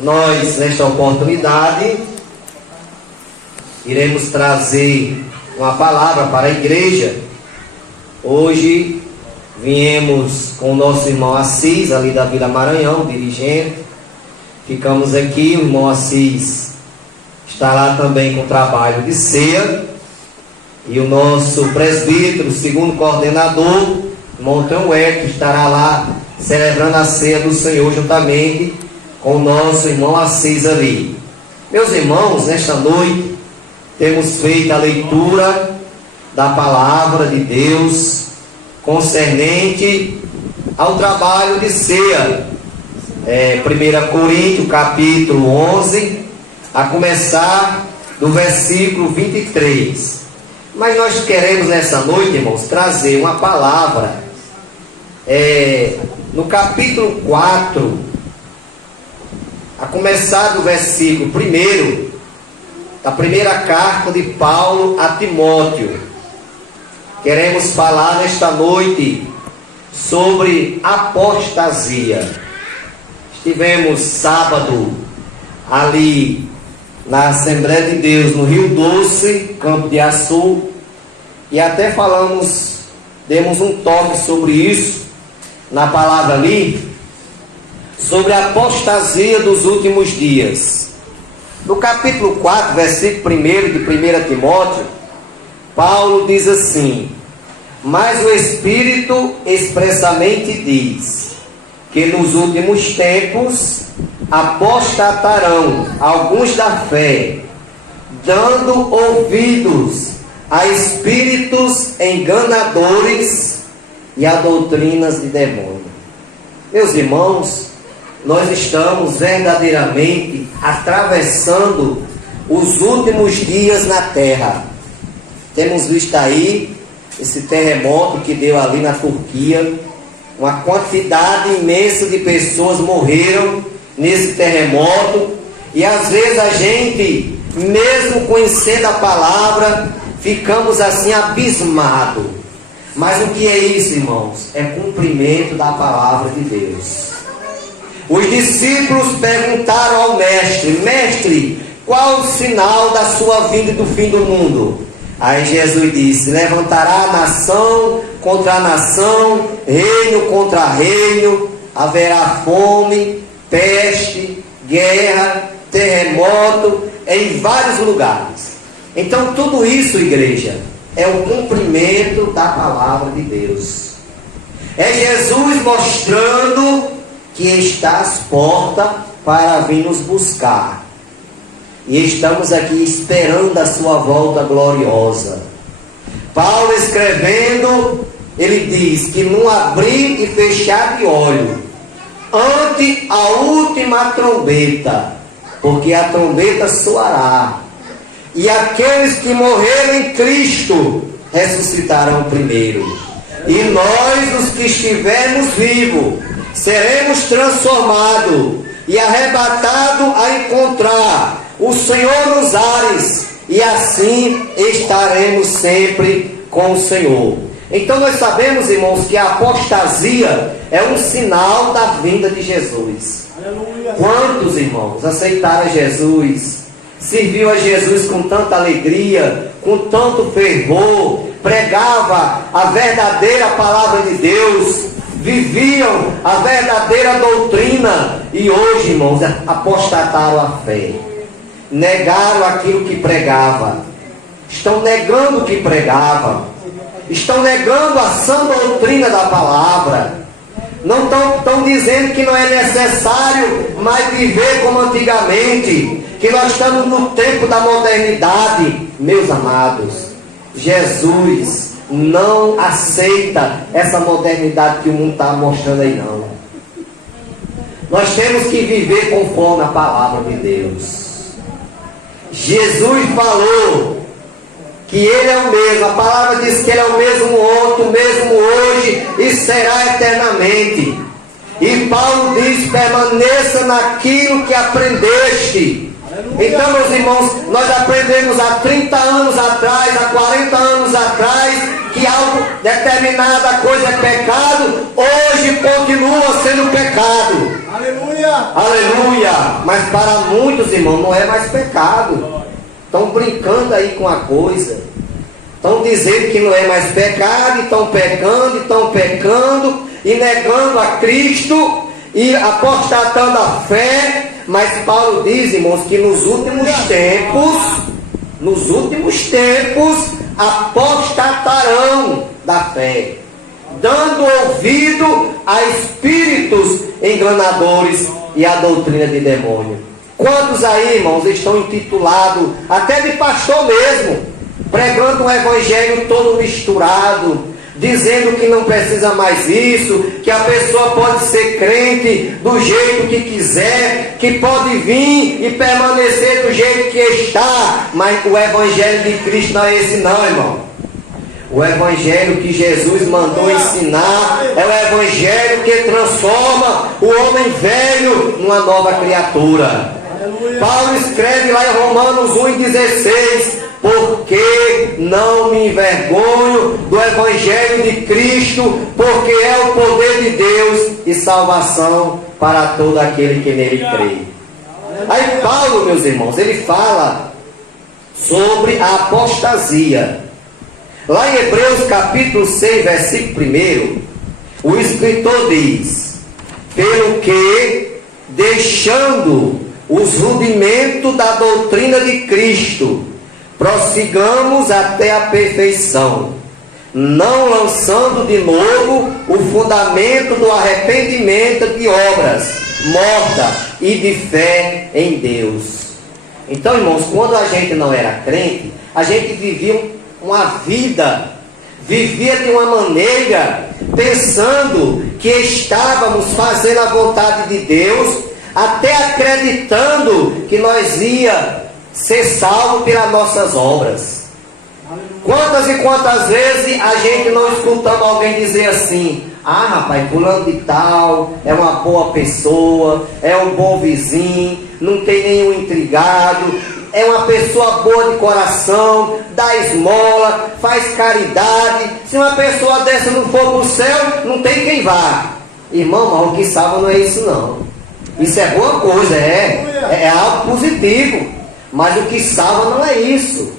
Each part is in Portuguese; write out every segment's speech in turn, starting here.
Nós, nesta oportunidade, iremos trazer uma palavra para a igreja. Hoje viemos com o nosso irmão Assis, ali da Vila Maranhão, dirigente. Ficamos aqui, o irmão Assis está lá também com trabalho de ceia. E o nosso presbítero, segundo coordenador, irmão Antônio Hélio, estará lá celebrando a ceia do Senhor juntamente com o nosso irmão Assis ali. Meus irmãos, nesta noite temos feito a leitura da palavra de Deus concernente ao trabalho de ceia. 1 Coríntios capítulo 11, a começar do versículo 23. Mas nós queremos nessa noite, irmãos, trazer uma palavra no capítulo 4, a começar do versículo 1, da primeira carta de Paulo a Timóteo. Queremos falar nesta noite sobre apostasia. Estivemos sábado ali na Assembleia de Deus no Rio Doce, Campo de Açu, e até demos um toque sobre isso na palavra ali, sobre a apostasia dos últimos dias. No capítulo 4, versículo 1 de 1 Timóteo, Paulo diz assim: mas o Espírito expressamente diz que nos últimos tempos apostatarão alguns da fé, dando ouvidos a espíritos enganadores e a doutrinas de demônio. Meus irmãos, nós estamos verdadeiramente atravessando os últimos dias na terra. Temos visto aí esse terremoto que deu ali na Turquia. Uma quantidade imensa de pessoas morreram nesse terremoto. E às vezes a gente, mesmo conhecendo a palavra, ficamos assim abismados. Mas o que é isso, irmãos? É cumprimento da palavra de Deus. Os discípulos perguntaram ao mestre: mestre, qual o sinal da sua vinda e do fim do mundo? Aí Jesus disse: levantará nação contra nação, reino contra reino, haverá fome, peste, guerra, terremoto em vários lugares. Então tudo isso, igreja, é o cumprimento da palavra de Deus. É Jesus mostrando que está às portas para vir nos buscar. E estamos aqui esperando a sua volta gloriosa. Paulo escrevendo, ele diz que num abrir e fechar de olho, ante a última trombeta, porque a trombeta soará, e aqueles que morreram em Cristo ressuscitarão primeiro. E nós, os que estivermos vivos, seremos transformados e arrebatados a encontrar o Senhor nos ares, e assim estaremos sempre com o Senhor. Então nós sabemos, irmãos, que a apostasia é um sinal da vinda de Jesus. Aleluia. Quantos, irmãos, aceitaram Jesus, serviu a Jesus com tanta alegria, com tanto fervor, pregava a verdadeira palavra de Deus, viviam a verdadeira doutrina, e hoje, irmãos, apostataram a fé, negaram aquilo que pregava, estão negando o que pregava, estão negando a sã doutrina da palavra, não estão dizendo que não é necessário mais viver como antigamente, que nós estamos no tempo da modernidade. Meus amados, Jesus não aceita essa modernidade que o mundo está mostrando aí, não. Nós temos que viver conforme a palavra de Deus. Jesus falou que Ele é o mesmo. A palavra diz que Ele é o mesmo ontem, o mesmo hoje e será eternamente. E Paulo diz: permaneça naquilo que aprendeste. Então, meus irmãos, nós aprendemos há 30 anos atrás, há 40 anos atrás, que algo, determinada coisa é pecado, hoje continua sendo pecado. Aleluia! Aleluia! Mas para muitos, irmãos, não é mais pecado. Estão brincando aí com a coisa. Estão dizendo que não é mais pecado, estão pecando e negando a Cristo e apostatando a fé. Mas Paulo diz, irmãos, que nos últimos tempos, apostatarão da fé, dando ouvido a espíritos enganadores e a doutrina de demônio. Quantos aí, irmãos, estão intitulados, até de pastor mesmo, pregando um evangelho todo misturado, dizendo que não precisa mais isso, que a pessoa pode ser crente do jeito que quiser, que pode vir e permanecer do jeito que está, mas o evangelho de Cristo não é esse não, irmão. O evangelho que Jesus mandou ensinar é o evangelho que transforma o homem velho numa nova criatura. Paulo escreve lá em Romanos 1,16: porque não me envergonho do evangelho de Cristo, porque é o poder de Deus e salvação para todo aquele que nele crê. Aí Paulo, meus irmãos, ele fala sobre a apostasia. Lá em Hebreus capítulo 6, versículo 1, o escritor diz: pelo que, deixando os rudimentos da doutrina de Cristo, prossigamos até a perfeição, não lançando de novo o fundamento do arrependimento de obras mortas e de fé em Deus. Então, irmãos, quando a gente não era crente, a gente vivia de uma maneira, pensando que estávamos fazendo a vontade de Deus, até acreditando que nós ia ser salvo pelas nossas obras. Quantas e quantas vezes a gente não escutamos alguém dizer assim: ah, rapaz, fulano de tal é uma boa pessoa, é um bom vizinho, não tem nenhum intrigado, é uma pessoa boa de coração, dá esmola, faz caridade. Se uma pessoa dessa não for para o céu, não tem quem vá. Irmão, mas o que salva não é isso não. Isso é boa coisa, é algo positivo, mas o que salva não é isso.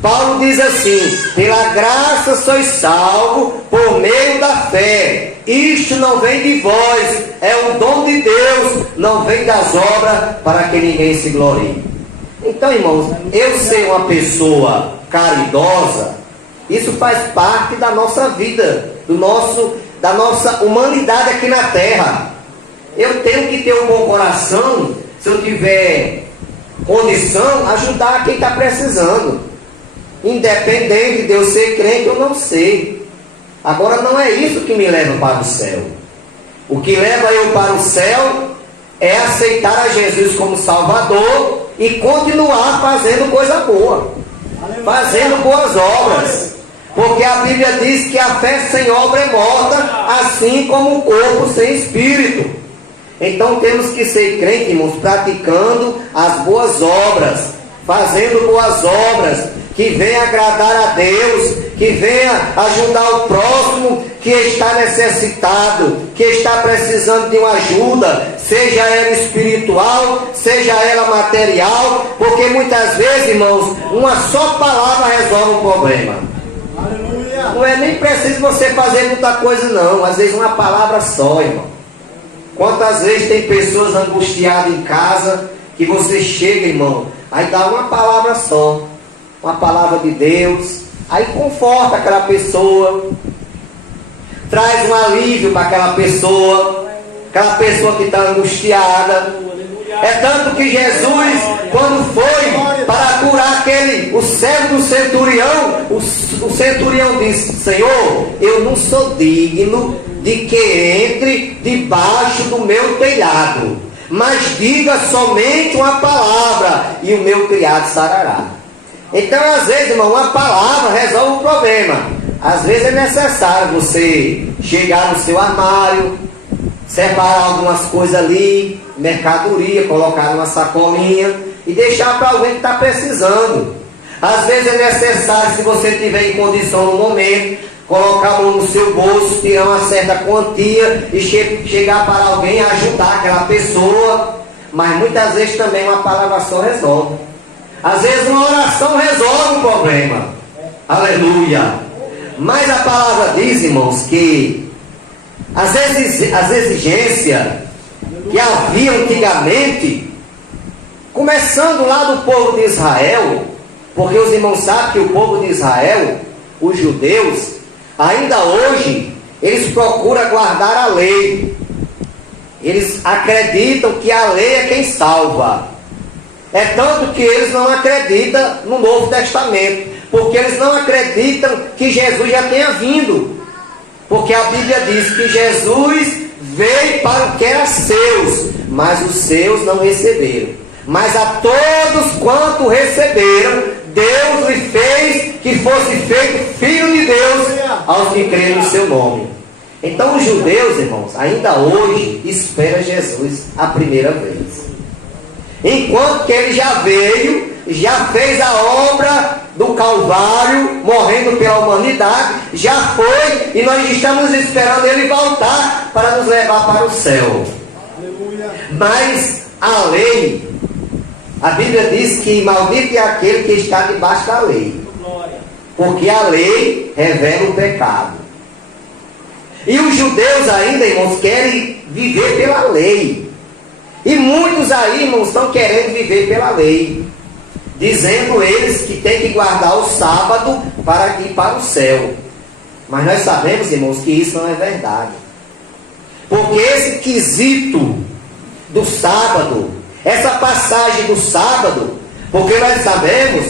Paulo diz assim: pela graça sois salvos por meio da fé. Isto não vem de vós, é o dom de Deus, não vem das obras, para que ninguém se glorie. Então, irmãos, eu ser uma pessoa caridosa, isso faz parte da nossa vida, da nossa humanidade aqui na terra. Eu tenho que ter um bom coração, se eu tiver condição, ajudar quem está precisando, independente de eu ser crente ou não ser. Agora, não é isso que me leva para o céu. O que leva eu para o céu é aceitar a Jesus como Salvador e continuar fazendo coisa boa, fazendo boas obras, porque a Bíblia diz que a fé sem obra é morta, assim como o corpo sem espírito. Então temos que ser crentes, irmãos, praticando as boas obras, fazendo boas obras, que venha agradar a Deus, que venha ajudar o próximo que está necessitado, que está precisando de uma ajuda, seja ela espiritual, seja ela material, porque muitas vezes, irmãos, uma só palavra resolve o problema. Não é nem preciso você fazer muita coisa não, às vezes uma palavra só, irmão. Quantas vezes tem pessoas angustiadas em casa, que você chega, irmão, aí dá uma palavra só, uma palavra de Deus, aí conforta aquela pessoa, traz um alívio para aquela pessoa que está angustiada. É tanto que Jesus, quando foi para curar o servo do centurião, o centurião disse: Senhor, eu não sou digno de que entre debaixo do meu telhado, mas diga somente uma palavra e o meu criado sarará. Então, às vezes, irmão, uma palavra resolve o problema. Às vezes é necessário você chegar no seu armário, separar algumas coisas ali, mercadoria, colocar numa sacolinha e deixar para alguém que está precisando. Às vezes é necessário, se você tiver em condição no momento, colocar a mão no seu bolso, tirar uma certa quantia e chegar para alguém, ajudar aquela pessoa. Mas muitas vezes também uma palavra só resolve. Às vezes uma oração resolve o problema. Aleluia. Mas a palavra diz, irmãos, que as exigências que havia antigamente, começando lá do povo de Israel, porque os irmãos sabem que o povo de Israel, os judeus, ainda hoje, eles procuram guardar a lei. Eles acreditam que a lei é quem salva. É tanto que eles não acreditam no Novo Testamento, porque eles não acreditam que Jesus já tenha vindo. Porque a Bíblia diz que Jesus veio para o que era seus, mas os seus não receberam. Mas a todos quanto receberam, Deus lhe fez que fosse feito filho de Deus aos que creem no seu nome. Então os judeus, irmãos, ainda hoje esperam Jesus a primeira vez. Enquanto que ele já veio, já fez a obra do Calvário, morrendo pela humanidade, já foi, e nós estamos esperando ele voltar para nos levar para o céu. Aleluia. Mas a lei, a Bíblia diz que maldito é aquele que está debaixo da lei, porque a lei revela o pecado. E os judeus ainda, irmãos, querem viver pela lei. E muitos aí, irmãos, estão querendo viver pela lei, dizendo eles que tem que guardar o sábado para ir para o céu. Mas nós sabemos, irmãos, que isso não é verdade. Porque esse quesito do sábado, essa passagem do sábado, porque nós sabemos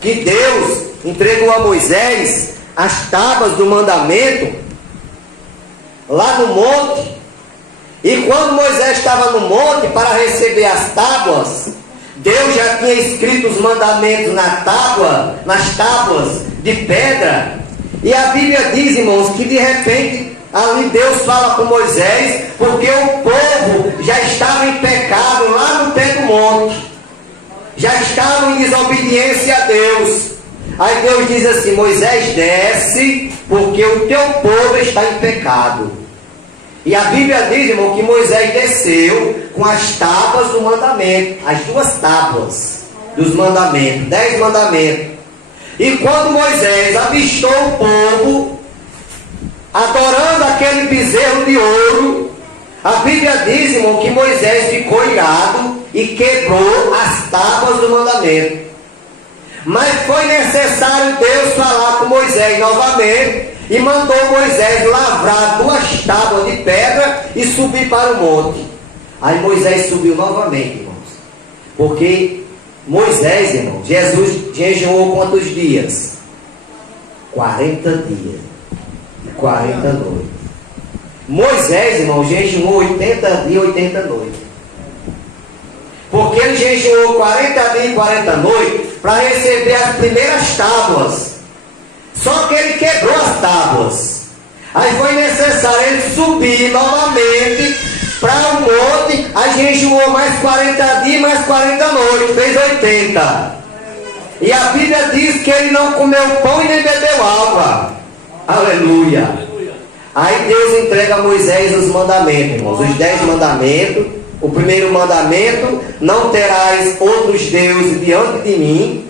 que Deus entregou a Moisés as tábuas do mandamento lá no monte. E quando Moisés estava no monte para receber as tábuas, Deus já tinha escrito os mandamentos nas tábuas de pedra. E a Bíblia diz, irmãos, que de repente ali Deus fala com Moisés, porque o povo já estava em pecado lá no pé do monte, já estavam em desobediência a Deus. Aí Deus diz assim: Moisés, desce, porque o teu povo está em pecado. E a Bíblia diz, irmão, que Moisés desceu com as tábuas do mandamento, as 2 tábuas dos mandamentos, 10 mandamentos. E quando Moisés avistou o povo adorando aquele bezerro de ouro, a Bíblia diz, irmão, que Moisés ficou irado e quebrou as tábuas do mandamento. Mas foi necessário Deus falar com Moisés novamente, e mandou Moisés lavrar 2 tábuas de pedra e subir para o monte. Aí Moisés subiu novamente, irmãos. Porque Moisés, irmão, Jesus jejuou quantos dias? 40 dias e 40 noites. Moisés, irmão, jejuou 80 dias e 80 noites. Porque ele jejuou 40 dias e 40 noites para receber as primeiras tábuas. Só que ele quebrou as tábuas. Aí foi necessário ele subir novamente para o monte. Aí jejuou mais 40 dias, mais 40 noites, fez 80. E a Bíblia diz que ele não comeu pão e nem bebeu água. Aleluia. Aí Deus entrega a Moisés os mandamentos, irmãos, os 10 mandamentos. O primeiro mandamento: não terás outros deuses diante de mim.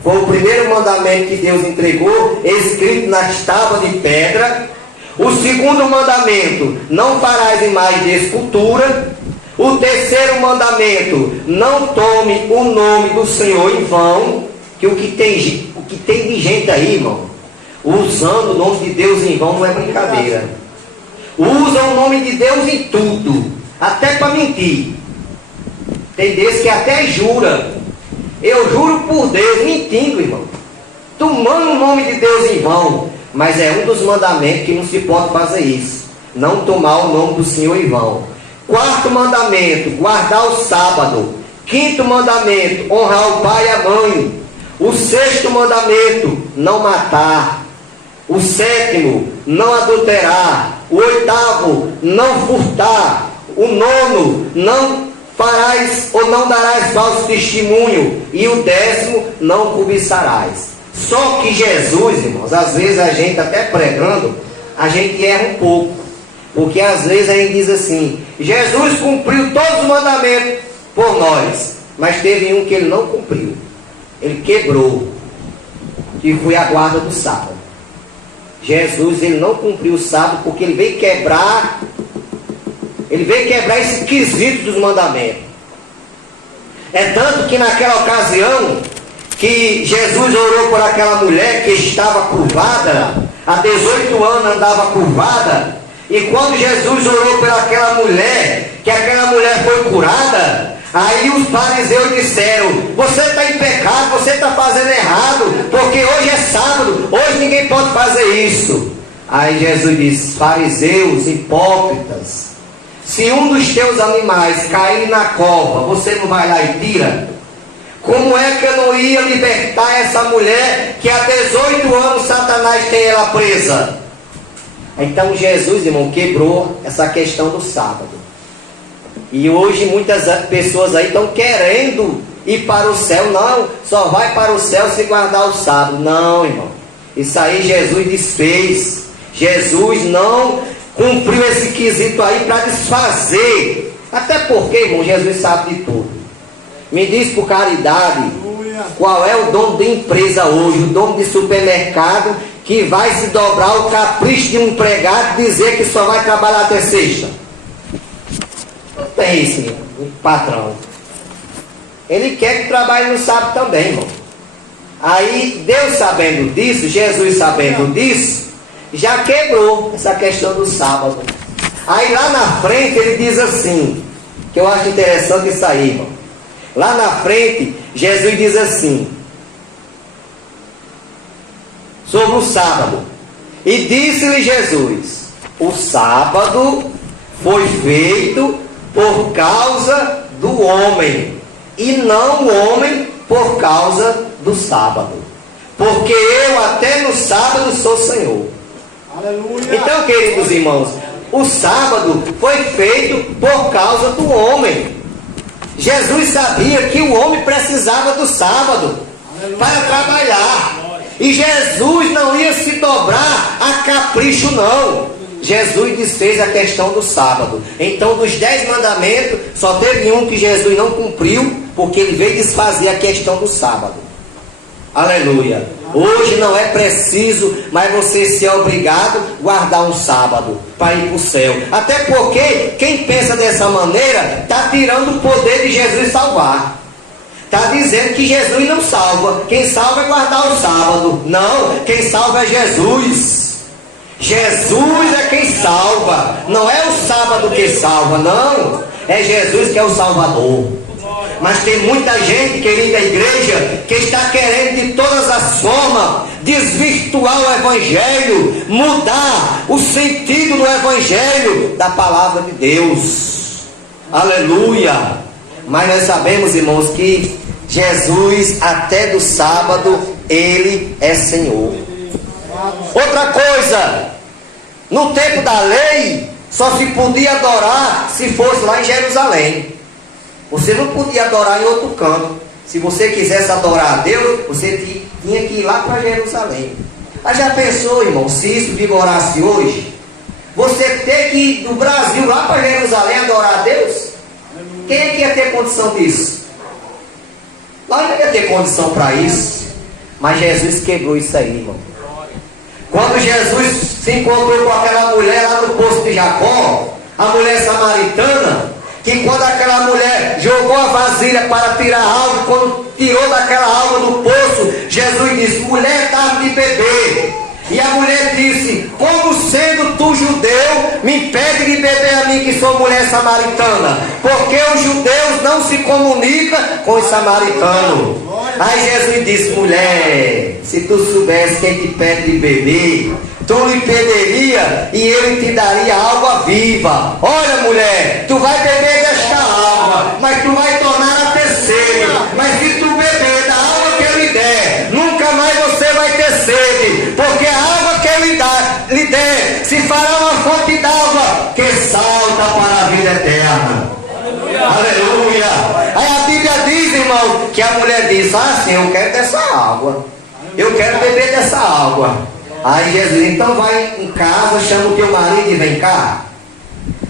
Foi o primeiro mandamento que Deus entregou, escrito nas tábuas de pedra. O segundo mandamento: não farás imagem de escultura. O terceiro mandamento: não tome o nome do Senhor em vão. Que o que tem de gente aí, irmão, usando o nome de Deus em vão, não é brincadeira. Usa o nome de Deus em tudo, até para mentir. Tem desse que até jura. Eu juro por Deus, mentindo, irmão, tomando o nome de Deus em vão. Mas é um dos mandamentos que não se pode fazer isso: não tomar o nome do Senhor em vão. 4º mandamento: guardar o sábado. 5º mandamento: honrar o pai e a mãe. O 6º mandamento: não matar. O 7º: não adulterar. O 8º: não furtar. O 9º: não farás ou não darás falso testemunho. E o 10º: não cobiçarás. Só que Jesus, irmãos, às vezes a gente até pregando, a gente erra um pouco. Porque às vezes a gente diz assim: Jesus cumpriu todos os mandamentos por nós, mas teve um que ele não cumpriu. Ele quebrou, que foi a guarda do sábado. Jesus, ele não cumpriu o sábado porque ele veio quebrar esse quesito dos mandamentos. É tanto que naquela ocasião que Jesus orou por aquela mulher que estava curvada, há 18 anos andava curvada, e quando Jesus orou por aquela mulher, que aquela mulher foi curada, aí os fariseus disseram: você está em pecado, você está fazendo errado, porque hoje é sábado, hoje ninguém pode fazer isso. Aí Jesus disse: fariseus, hipócritas, se um dos teus animais cair na cova, você não vai lá e tira? Como é que eu não ia libertar essa mulher que há 18 anos Satanás tem ela presa? Então Jesus, irmão, quebrou essa questão do sábado. E hoje muitas pessoas aí estão querendo ir para o céu. Não, só vai para o céu se guardar o sábado. Não, irmão, isso aí Jesus desfez. Jesus não cumpriu esse quesito aí para desfazer. Até porque, irmão, Jesus sabe de tudo. Me diz por caridade, qual é o dono de empresa hoje, o dono de supermercado, que vai se dobrar o capricho de um empregado e dizer que só vai trabalhar até sexta? Não tem isso, irmão, um patrão. Ele quer que trabalhe no sábado também, irmão. Aí Deus sabendo disso, Jesus sabendo disso, já quebrou essa questão do sábado. Aí lá na frente ele diz assim, que eu acho interessante isso aí, irmão. Lá na frente, Jesus diz assim, sobre o sábado: e disse-lhe Jesus: o sábado foi feito por causa do homem, e não o homem por causa do sábado, porque eu até no sábado sou Senhor. Aleluia. Então, queridos irmãos, o sábado foi feito por causa do homem. Jesus sabia que o homem precisava do sábado para trabalhar. E Jesus não ia se dobrar a capricho, não. Jesus desfez a questão do sábado. Então, dos 10 mandamentos, só teve um que Jesus não cumpriu, porque ele veio desfazer a questão do sábado. Aleluia. Hoje não é preciso mais você ser obrigado a guardar um sábado para ir para o céu. Até porque quem pensa dessa maneira está tirando o poder de Jesus salvar. Está dizendo que Jesus não salva. Quem salva é guardar o sábado. Não, quem salva é Jesus. Jesus é quem salva. Não é o sábado que salva, não. É Jesus que é o Salvador. Mas tem muita gente, querida igreja, que está querendo de todas as formas desvirtuar o Evangelho, mudar o sentido do Evangelho, da palavra de Deus. Aleluia! Mas nós sabemos, irmãos, que Jesus, até do sábado, Ele é Senhor. Outra coisa, no tempo da lei, só se podia adorar se fosse lá em Jerusalém. Você não podia adorar em outro canto. Se você quisesse adorar a Deus, você tinha que ir lá para Jerusalém. Mas já pensou, irmão, se isso vigorasse hoje? Você ter que ir do Brasil lá para Jerusalém adorar a Deus? Quem é que ia ter condição disso? Nós não ia ter condição para isso. Mas Jesus quebrou isso aí, irmão. Quando Jesus se encontrou com aquela mulher lá no poço de Jacó, a mulher samaritana, que quando aquela mulher jogou a vasilha para tirar a água, quando tirou daquela água do poço, Jesus disse: mulher, dá-me de beber. E a mulher disse: como sendo tu judeu, me impede de beber a mim que sou mulher samaritana? Porque os judeus não se comunicam com os samaritanos. Aí Jesus disse: mulher, se tu soubesse quem te pede de beber, tu lhe pediria e ele te daria água viva. Olha, mulher, tu vai beber desta água, mas tu vai tornar a ter sede. Mas se tu beber da água que ele der, nunca mais você vai ter sede, porque a água que ele lhe der se fará uma fonte d'água que salta para a vida eterna. Aleluia. Aí a Bíblia diz, irmão, que a mulher diz: ah, sim, eu quero dessa água. eu quero beber dessa água. Aí Jesus, então vai em casa, chama o teu marido e vem cá.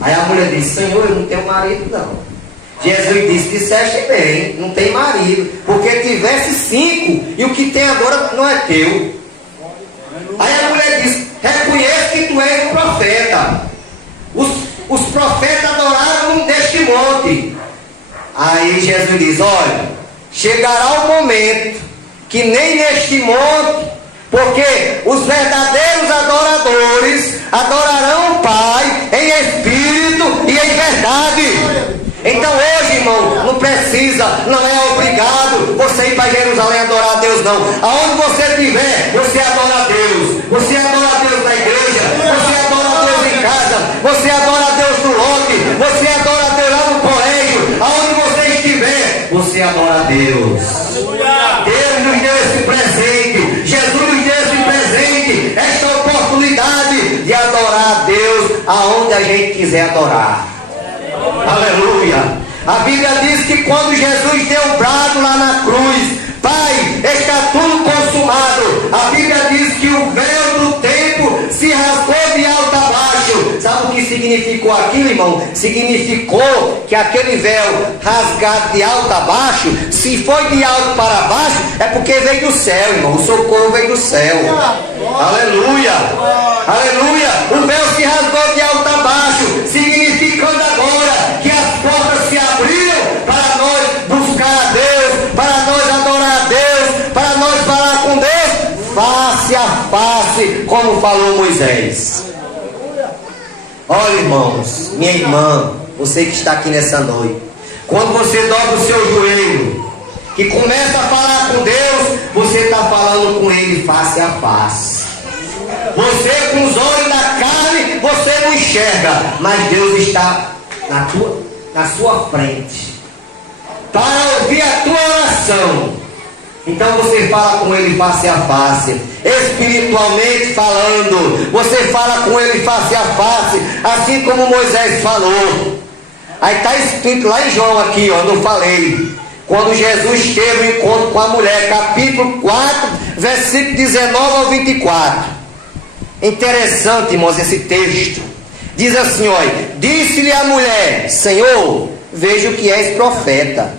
Aí a mulher disse, Senhor, eu não tenho marido não. Jesus disse, disseste bem, não tem marido, porque tivesse 5 e o que tem agora não é teu. Aí a mulher disse, reconheço que tu és um profeta. Os profetas adoraram neste monte. Aí Jesus diz, olha, chegará o momento que nem neste monte, porque os verdadeiros adoradores adorarão o Pai em espírito e em verdade. Então hoje, irmão, não precisa, não é obrigado você ir para Jerusalém adorar a Deus, não. Aonde você estiver, você adora a Deus. Você adora a Deus na igreja, você adora a Deus em casa, você adora a Deus no lote, você adora a Deus lá no colégio. Aonde você estiver, você adora a Deus. Deus nos deu esse presente, Jesus nos deu esse presente, esta oportunidade de adorar a Deus aonde a gente quiser adorar. Aleluia. A Bíblia diz que quando Jesus deu o brado lá na cruz, Pai, está tudo consumado. A Bíblia diz que o véu do templo se rasgou de alto a baixo. Sabe o que significou aquilo, irmão? Significou que aquele véu rasgado de alto a baixo, se foi de alto para baixo, é porque veio do céu, irmão. O socorro veio do céu. Aleluia. Aleluia. O véu se rasgou de alto a baixo, significando agora que as portas se abriram para nós buscar a Deus, para nós adorar a Deus, para nós falar com Deus face a face, como falou Moisés. Olha, irmãos, minha irmã, você que está aqui nessa noite, quando você dobra o seu joelho e começa a falar com Deus, você está falando com Ele face a face. Você com os olhos da carne, você não enxerga, mas Deus está na sua frente para ouvir a tua oração. Então você fala com Ele face a face, espiritualmente falando, você fala com Ele face a face, assim como Moisés falou. Aí está escrito lá em João aqui, ó, não falei, quando Jesus teve o encontro com a mulher, capítulo 4, versículo 19 ao 24. Interessante, irmãos, esse texto. Diz assim, olha, disse-lhe a mulher, Senhor, vejo que és profeta.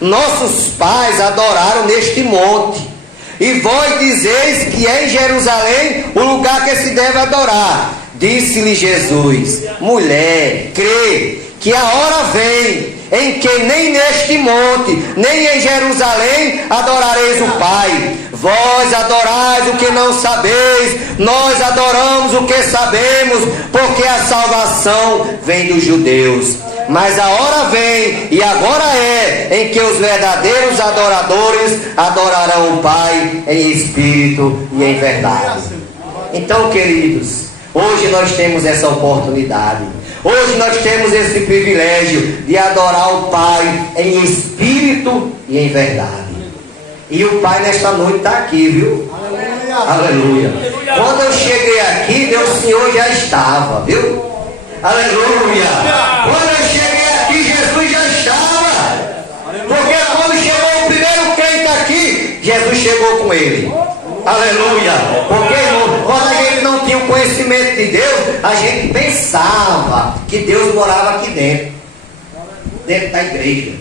Nossos pais adoraram neste monte, e vós dizeis que é em Jerusalém o lugar que se deve adorar. Disse-lhe Jesus, mulher, crê que a hora vem em que nem neste monte, nem em Jerusalém adorareis o Pai. Vós adorais o que não sabeis, nós adoramos o que sabemos, porque a salvação vem dos judeus. Mas a hora vem, e agora é, em que os verdadeiros adoradores adorarão o Pai em espírito e em verdade. Então, queridos, hoje nós temos essa oportunidade. Hoje nós temos esse privilégio de adorar o Pai em espírito e em verdade. E o Pai nesta noite está aqui, viu? Aleluia. Quando eu cheguei aqui, Deus, o Senhor já estava, viu? Aleluia. Quando eu cheguei aqui, Jesus já estava. Porque quando chegou o primeiro crente aqui, Jesus chegou com ele. Aleluia. Porque, irmão, quando a gente não tinha o conhecimento de Deus, a gente pensava que Deus morava aqui dentro da igreja.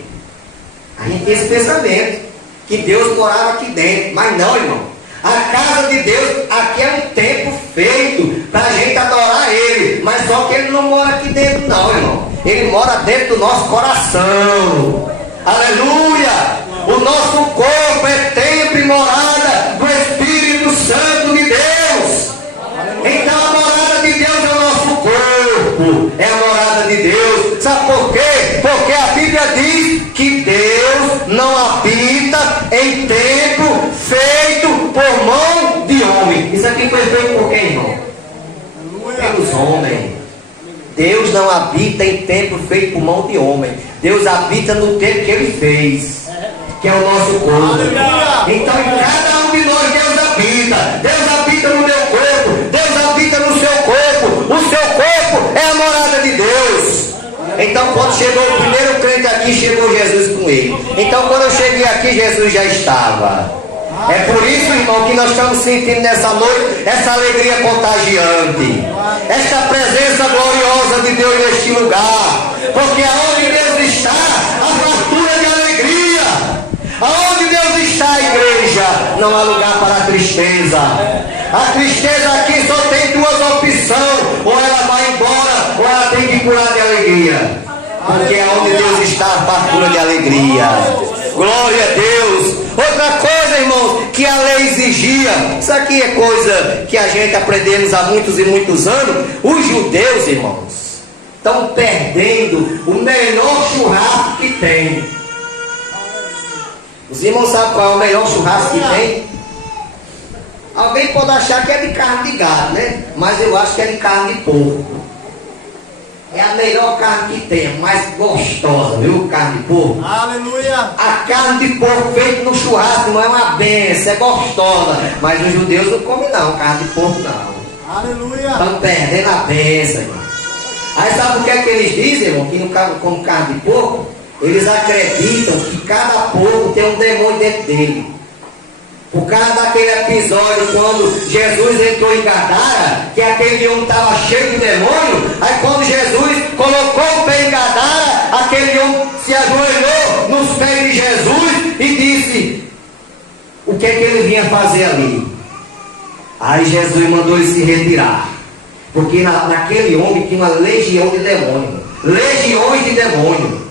A gente tinha esse pensamento que Deus morava aqui dentro. Mas não, irmão. A casa de Deus aqui é um templo feito para a gente adorar Ele. Mas só que Ele não mora aqui dentro, não, irmão. Ele mora dentro do nosso coração. Aleluia. O nosso corpo é templo e morada do Espírito Santo de Deus. Então a morada de Deus é o nosso corpo, é a morada de Deus. Sabe por quê? Porque a Bíblia diz que Deus não habita em templo feito por mão de homem. Isso aqui foi feito por quem, irmão? Pelos homens. Deus não habita em templo feito por mão de homem. Deus habita no templo que Ele fez, que é o nosso corpo. Então em cada um de nós Deus habita. Deus habita no meu corpo, Deus habita no seu corpo. O seu corpo é a morada de Deus. Então quando chegou o primeiro crente aqui, chegou Jesus com ele. Então quando eu cheguei aqui, Jesus já estava. É por isso, irmão, que nós estamos sentindo nessa noite essa alegria contagiante, esta presença gloriosa de Deus neste lugar, porque aonde Deus está, a fartura de alegria. Aonde Deus está, a igreja, não há lugar para a tristeza. A tristeza aqui só tem duas opções: ou ela vai embora, ou ela tem que curar de alegria. Porque aonde Deus está, a fartura de alegria. Glória a Deus. Outra coisa, irmãos, que a lei exigia, isso aqui é coisa que a gente aprendemos há muitos e muitos anos. Os judeus, irmãos, estão perdendo o melhor churrasco que tem. Os irmãos sabem qual é o melhor churrasco que tem? Alguém pode achar que é de carne de gado, né? Mas eu acho que é de carne de porco. É a melhor carne que tem, a mais gostosa, viu? Carne de porco. Aleluia! A carne de porco feita no churrasco não é uma benção, é gostosa. Mas os judeus não comem não, carne de porco não. Aleluia! Estão perdendo a benção, irmão. Aí sabe o que é que eles dizem, irmão? Que não comem carne de porco? Eles acreditam que cada porco tem um demônio dentro dele. Por causa daquele episódio quando Jesus entrou em Gadara, que aquele homem estava cheio de demônio, aí quando Jesus colocou o pé em Gadara, aquele homem se ajoelhou nos pés de Jesus e disse o que é que ele vinha fazer ali. Aí Jesus mandou ele se retirar, porque naquele homem tinha uma legião de demônios, legiões de demônios.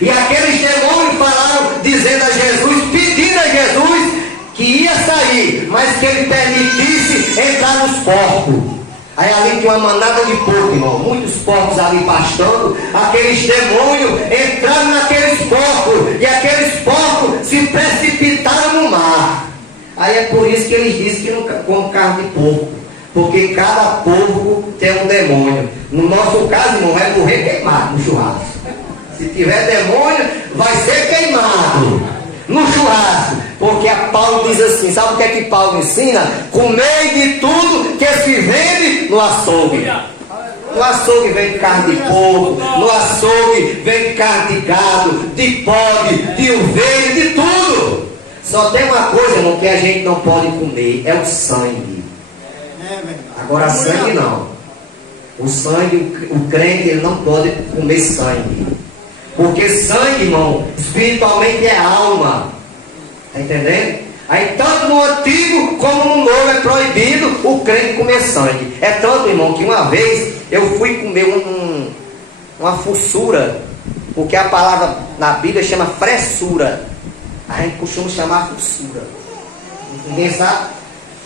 E aqueles demônios falaram, dizendo a Jesus, pedindo a Jesus que ia sair, mas que ele permitisse entrar nos porcos. Aí ali tinha uma manada de porcos, irmão, muitos porcos ali pastando. Aqueles demônios entraram naqueles porcos, e aqueles porcos se precipitaram no mar. Aí é por isso que eles dizem que não comem carne de porco, porque cada porco tem um demônio. No nosso caso, irmão, vai morrer queimado no churrasco. Se tiver demônio, vai ser queimado no churrasco. Porque a Paulo diz assim, sabe o que é que Paulo ensina? Comei de tudo que se vende no açougue. No açougue vem carne de porco, no açougue vem carne de gado, de bode, de ovelha, de tudo. Só tem uma coisa, irmão, que a gente não pode comer, é o sangue. Agora sangue não. O sangue, o crente, ele não pode comer sangue. Porque sangue, irmão, espiritualmente é alma. Está entendendo? Aí tanto no Antigo como no Novo é proibido o crente comer sangue. É tanto, irmão, que uma vez eu fui comer uma fuçura, porque a palavra na Bíblia chama fressura. A gente costuma chamar fuçura. Ninguém sabe?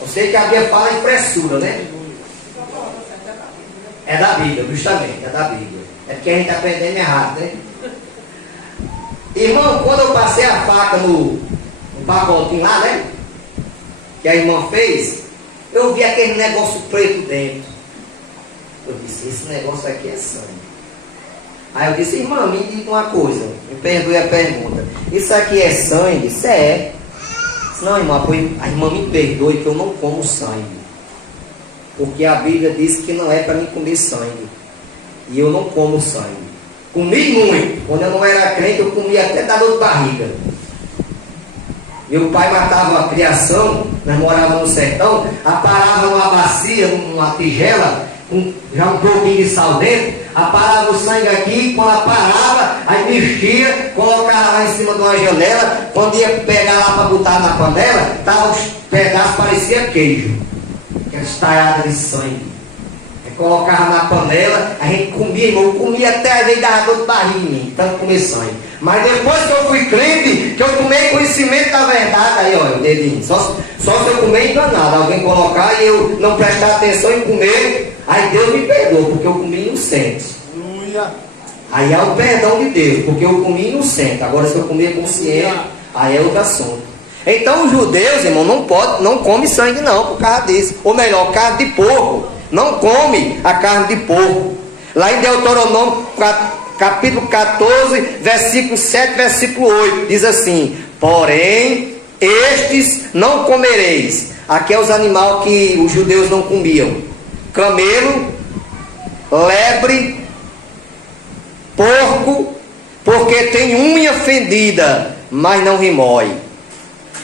Eu sei que a Bíblia fala em fressura, né? É da Bíblia, justamente, é da Bíblia. É porque a gente está aprendendo errado, né? Irmão, quando eu passei a faca no pacotinho lá, né? Que a irmã fez, eu vi aquele negócio preto dentro. Eu disse, esse negócio aqui é sangue. Aí eu disse, irmã, me diga uma coisa, me perdoe a pergunta. Isso aqui é sangue? Isso é. Não, irmã, a irmã me perdoe que eu não como sangue. Porque a Bíblia diz que não é para mim comer sangue. E eu não como sangue. Comi muito. Quando eu não era crente, eu comia até da dor de barriga. Meu pai matava a criação, nós morávamos no sertão, aparava numa bacia, numa tigela, já um pouquinho de sal dentro, aparava o sangue aqui, quando ela parava, aí mexia, colocava lá em cima de uma janela, quando ia pegar lá para botar na panela, tava os pedaços, parecia queijo, aquela estalhada de sangue. Colocava na panela, a gente comia, irmão, eu comia até às vezes dava dor de barriga em mim, tanto comer sangue. Mas depois que eu fui crente, que eu tomei conhecimento da verdade, aí olha, o dedinho, só se eu comer enganado, alguém colocar e eu não prestar atenção em comer, aí Deus me perdoa, porque eu comi inocente. Aí é o perdão de Deus, porque eu comi inocente. Agora se eu comer consciente, aí é outro assunto. Então os judeus, irmão, não comem sangue não, por causa disso. Ou melhor, carne de porco. Não come a carne de porco. Lá em Deuteronômio capítulo 14, versículo 7, versículo 8, diz assim: porém, estes não comereis. Aqui é os animais que os judeus não comiam: camelo, lebre, porco, porque tem unha fendida, mas não remói.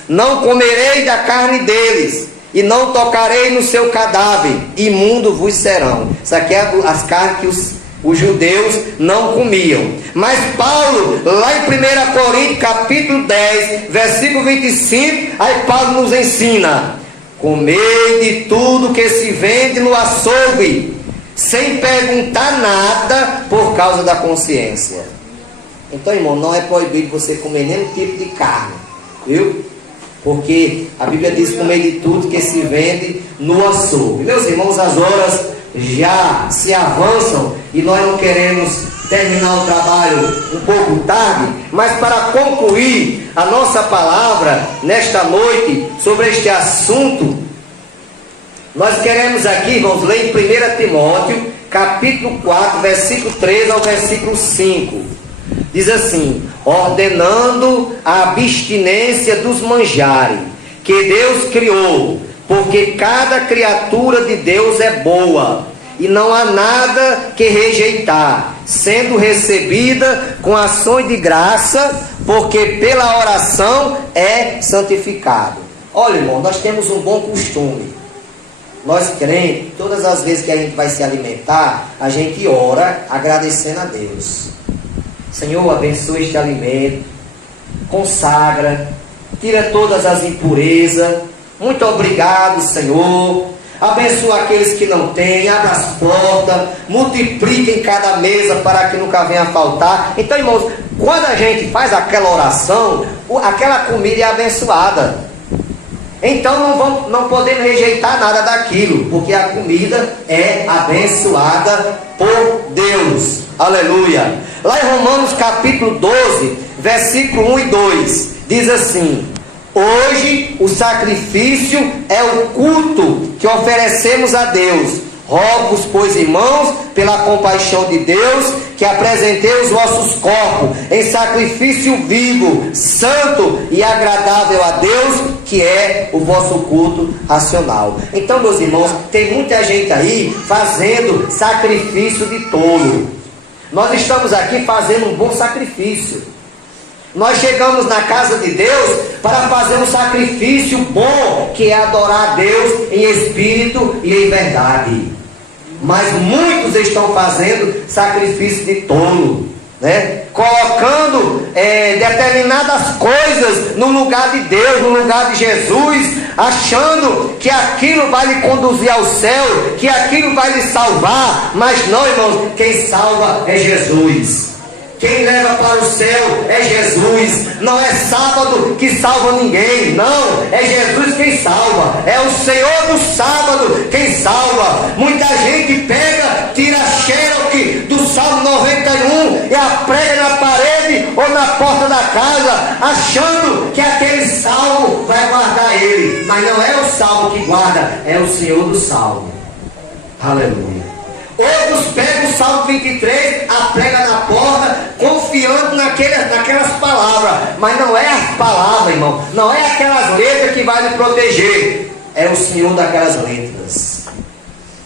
não comerei da carne deles, e não tocarei no seu cadáver, imundo vos serão. Isso aqui é as carnes que os judeus não comiam. Mas Paulo, lá em 1 Coríntios capítulo 10, versículo 25, aí Paulo nos ensina: comei de tudo que se vende no açougue, sem perguntar nada por causa da consciência. Então, irmão, não é proibido você comer nenhum tipo de carne, viu? Porque a Bíblia diz comer de tudo que se vende no açougue. Meus irmãos, as horas já se avançam e nós não queremos terminar o trabalho um pouco tarde, mas para concluir a nossa palavra nesta noite sobre este assunto, nós queremos aqui, irmãos, ler em 1 Timóteo capítulo 4, versículo 3 ao versículo 5. Diz assim: ordenando a abstinência dos manjares que Deus criou, porque cada criatura de Deus é boa, e não há nada que rejeitar, sendo recebida com ações de graça, porque pela oração é santificado. Olha, irmão, nós temos um bom costume. Nós crentes, todas as vezes que a gente vai se alimentar, a gente ora agradecendo a Deus. Senhor, abençoa este alimento, consagra, tira todas as impurezas. Muito obrigado, Senhor. Abençoa aqueles que não têm, abra as portas, multiplica em cada mesa para que nunca venha a faltar. Então, irmãos, quando a gente faz aquela oração, aquela comida é abençoada. Então não podemos rejeitar nada daquilo, porque a comida é abençoada por Deus. Aleluia. Lá em Romanos capítulo 12, versículo 1 e 2, diz assim: hoje o sacrifício é o culto que oferecemos a Deus. Rogo-vos, pois, irmãos, pela compaixão de Deus, que apresenteis os vossos corpos em sacrifício vivo, santo e agradável a Deus, que é o vosso culto racional. Então, meus irmãos, tem muita gente aí fazendo sacrifício de tolo. Nós estamos aqui fazendo um bom sacrifício. Nós chegamos na casa de Deus para fazer um sacrifício bom, que é adorar a Deus em espírito e em verdade. Mas muitos estão fazendo sacrifício de tolo, né? Colocando determinadas coisas no lugar de Deus, no lugar de Jesus, achando que aquilo vai lhe conduzir ao céu, que aquilo vai lhe salvar. Mas não, irmãos, quem salva é Jesus. Quem leva para o céu é Jesus. Não é sábado que salva ninguém. Não, é Jesus quem salva. É o Senhor do sábado quem salva. Muita gente pega, tira a xerox do Salmo 91 e a prega na parede ou na porta da casa, achando que aquele salmo vai guardar ele. Mas não é o salmo que guarda, é o Senhor do salmo. Aleluia. Outros pegam o Salmo 23, a prega na porta, confiando naquelas palavras. Mas não é as palavras, irmão. Não é aquelas letras que vai lhe proteger. É o Senhor daquelas letras.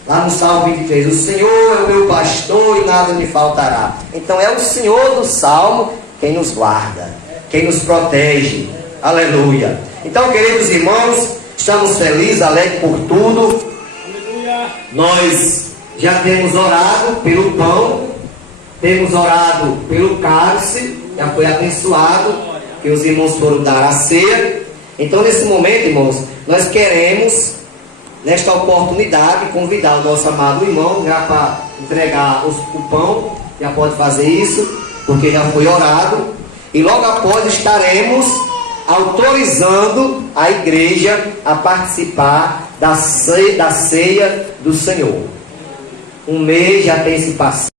Lá no Salmo 23, o Senhor é o meu pastor e nada me faltará. Então é o Senhor do Salmo quem nos guarda, quem nos protege. Aleluia. Então, queridos irmãos, estamos felizes, alegres por tudo. Nós já temos orado pelo pão, temos orado pelo cálice, já foi abençoado, que os irmãos foram dar a ceia. Então, nesse momento, irmãos, nós queremos, nesta oportunidade, convidar o nosso amado irmão já para entregar o pão. Já pode fazer isso, porque já foi orado. E logo após estaremos autorizando a igreja a participar da ceia do Senhor. Um mês já tem se passado.